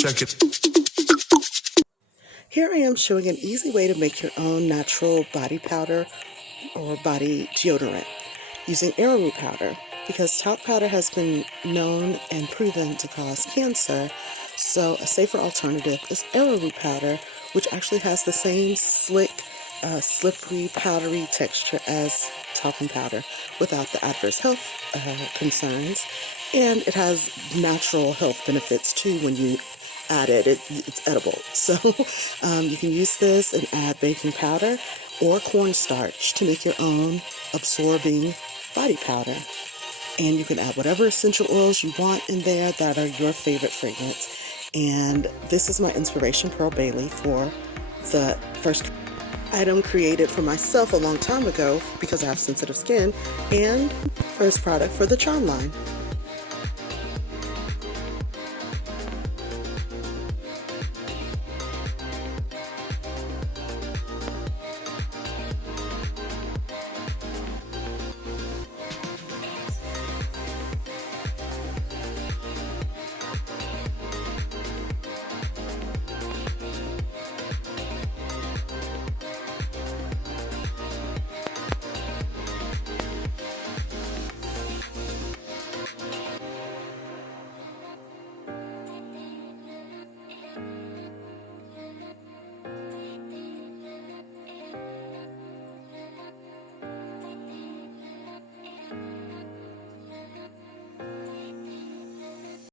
Check it. Here I am showing an easy way to make your own natural body powder or body deodorant using arrowroot powder, because talc powder has been known and proven to cause cancer. So a safer alternative is arrowroot powder, which actually has the same slick, slippery, powdery texture as talcum powder without the adverse health concerns. And it has natural health benefits too when you add it. It's edible. So you can use this and add baking powder or cornstarch to make your own absorbing body powder. And you can add whatever essential oils you want in there that are your favorite fragrance. And this is my inspiration, Pearl Bailey, for the first item created for myself a long time ago because I have sensitive skin, and first product for the Charm line.